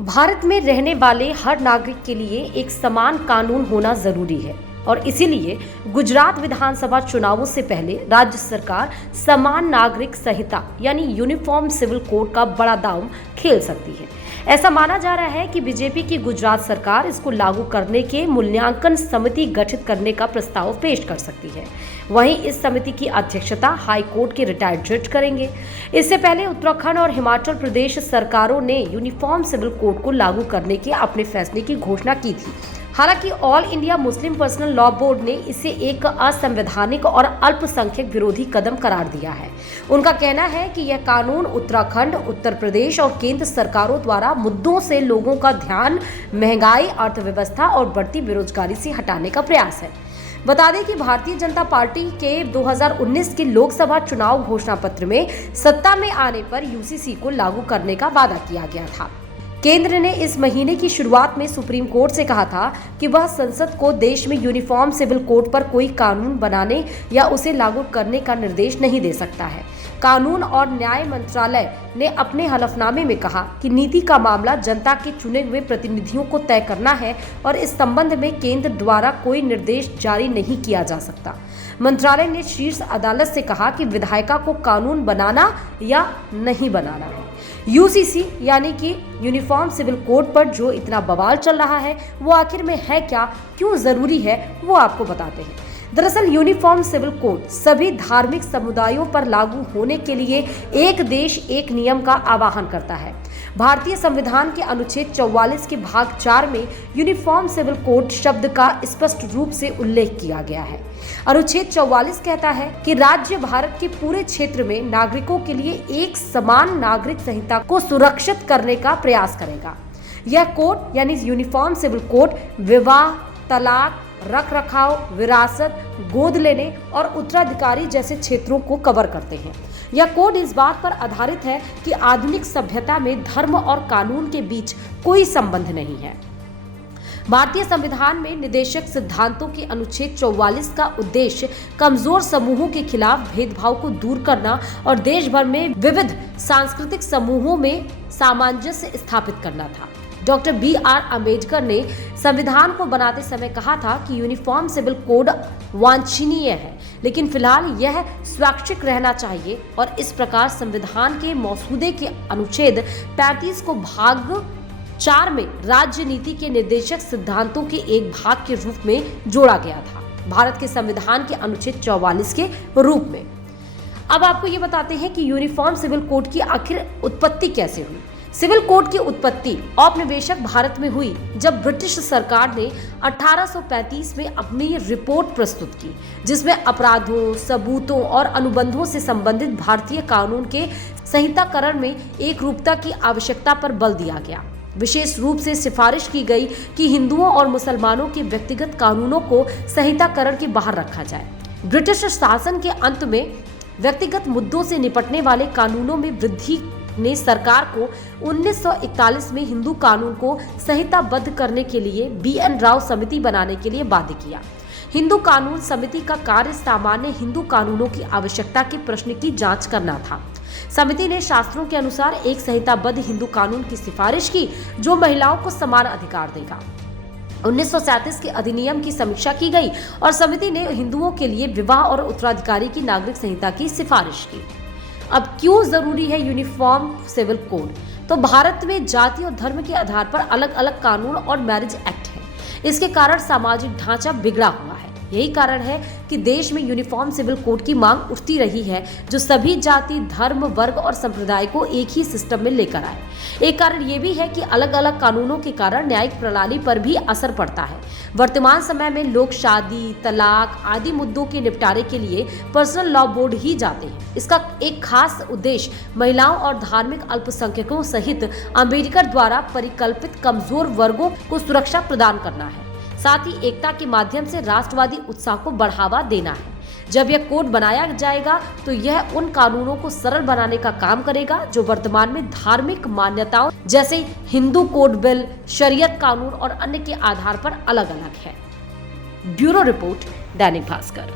भारत में रहने वाले हर नागरिक के लिए एक समान कानून होना जरूरी है और इसीलिए गुजरात विधानसभा चुनावों से पहले राज्य सरकार समान नागरिक संहिता यानी यूनिफॉर्म सिविल कोड का बड़ा दांव खेल सकती है। ऐसा माना जा रहा है कि बीजेपी की गुजरात सरकार इसको लागू करने के मूल्यांकन समिति गठित करने का प्रस्ताव पेश कर सकती है। वहीं इस समिति की अध्यक्षता हाई कोर्ट के रिटायर्ड जज करेंगे। इससे पहले उत्तराखंड और हिमाचल प्रदेश सरकारों ने यूनिफॉर्म सिविल कोड को लागू करने के अपने फैसले की घोषणा की थी। हालांकि all India Muslim personal law board ने इसे एक असंवैधानिक और अल्पसंख्यक विरोधी कदम करार दिया है। उनका कहना है कि यह कानून उत्तराखंड, उत्तर प्रदेश और केंद्र सरकारों द्वारा मुद्दों से लोगों का ध्यान महंगाई, अर्थव्यवस्था और बढ़ती बेरोजगारी से हटाने का प्रयास है। बता दें कि भारतीय जनता पार्टी के 2019 के लोकसभा चुनाव घोषणा पत्र में सत्ता में आने पर यूसीसी को लागू करने का वादा किया गया था। केंद्र ने इस महीने की शुरुआत में सुप्रीम कोर्ट से कहा था कि वह संसद को देश में यूनिफॉर्म सिविल कोड पर कोई कानून बनाने या उसे लागू करने का निर्देश नहीं दे सकता है। कानून और न्याय मंत्रालय ने अपने हलफनामे में कहा कि नीति का मामला जनता के चुने हुए प्रतिनिधियों को तय करना है और इस संबंध में केंद्र द्वारा कोई निर्देश जारी नहीं किया जा सकता। मंत्रालय ने शीर्ष अदालत से कहा कि विधायिका को कानून बनाना या नहीं बनाना है। यूसीसी यानी कि यूनिफॉर्म सिविल कोड पर जो इतना बवाल चल रहा है वो आखिर में है क्या, क्यों जरूरी है, वो आपको बताते हैं। दरअसल यूनिफॉर्म सिविल कोड सभी धार्मिक समुदायों पर लागू होने के लिए एक देश एक नियम का आह्वान करता है। भारतीय संविधान के अनुच्छेद 44 के भाग 4 में यूनिफॉर्म सिविल कोड शब्द का स्पष्ट रूप से उल्लेख किया गया है। अनुच्छेद 44 कहता है कि राज्य भारत के पूरे क्षेत्र में नागरिकों के लिए एक समान नागरिक संहिता को सुरक्षित करने का प्रयास करेगा। यह कोड यानी यूनिफॉर्म सिविल कोड विवाह, तलाक, रख रखाव, विरासत, गोद लेने और उत्तराधिकारी जैसे क्षेत्रों को कवर करते हैं। यह कोड इस बात पर आधारित है कि आधुनिक सभ्यता में धर्म और कानून के बीच कोई संबंध नहीं है। भारतीय संविधान में निदेशक सिद्धांतों के अनुच्छेद 44 का उद्देश्य कमजोर समूहों के खिलाफ भेदभाव को दूर करना और देश भर में विविध सांस्कृतिक समूहों में सामंजस्य स्थापित करना था। Doctor B R. अम्बेडकर ने संविधान को बनाते समय कहा था कि यूनिफॉर्म सिविल कोड वांछनीय है, लेकिन फिलहाल यह स्वैच्छिक रहना चाहिए और इस प्रकार संविधान के मसौदे के अनुच्छेद 35 को भाग 4 में राज्य नीति के निर्देशक सिद्धांतों के एक भाग के रूप में जोड़ा गया था, भारत के संविधान के अनुच्छेद 44 के रूप में। अब आपको ये बताते हैं कि यूनिफॉर्म सिविल कोड की आखिर उत्पत्ति कैसे हुई। सिविल कोड की उत्पत्ति औपनिवेशिक भारत में हुई जब ब्रिटिश सरकार ने 1835 में अपनी रिपोर्ट प्रस्तुत की, जिसमें अपराधों, सबूतों और अनुबंधों से संबंधित भारतीय कानून के संहिताकरण में एक रूपता की आवश्यकता पर बल दिया गया। विशेष रूप से सिफारिश की गई कि हिंदुओं और मुसलमानों के व्यक्तिगत कानूनों को संहिताकरण के बाहर रखा जाए। ब्रिटिश शासन के अंत में व्यक्तिगत मुद्दों से निपटने वाले कानूनों में वृद्धि ने सरकार को 1941 में हिंदू कानून को संहिताबद्ध करने के लिए बी.एन. राव समिति बनाने के लिए बाध्य किया। हिंदू कानून समिति का कार्य सामान्य हिंदू कानूनों की आवश्यकता के प्रश्न की जांच करना था। समिति ने शास्त्रों के अनुसार एक संहिताबद्ध हिंदू कानून की सिफारिश की जो महिलाओं को समान अधिकार देगा। 1937 के अधिनियम की समीक्षा की गई और समिति ने हिंदुओं के लिए विवाह और उत्तराधिकारी की नागरिक संहिता की सिफारिश की। अब क्यों जरूरी है यूनिफॉर्म सिविल कोड? तो भारत में जाति और धर्म के आधार पर अलग अलग कानून और मैरिज एक्ट है। इसके कारण सामाजिक ढांचा बिगड़ा हुआ है। यही कारण है कि देश में यूनिफॉर्म सिविल कोड की मांग उठती रही है, जो सभी जाति, धर्म, वर्ग और संप्रदाय को एक ही सिस्टम में लेकर आए। एक कारण ये भी है कि अलग अलग कानूनों के कारण न्यायिक प्रणाली पर भी असर पड़ता है। वर्तमान समय में लोग शादी, तलाक आदि मुद्दों के निपटारे के लिए पर्सनल लॉ बोर्ड ही जाते हैं। इसका एक खास उद्देश्य महिलाओं और धार्मिक अल्पसंख्यकों सहित अम्बेडकर द्वारा परिकल्पित कमजोर वर्गों को सुरक्षा प्रदान करना है। साथ ही एकता के माध्यम से राष्ट्रवादी उत्साह को बढ़ावा देना है। जब यह कोड बनाया जाएगा तो यह उन कानूनों को सरल बनाने का काम करेगा जो वर्तमान में धार्मिक मान्यताओं जैसे हिंदू कोड बिल, शरीयत कानून और अन्य के आधार पर अलग अलग है। Bureau report, Dainik Bhaskar.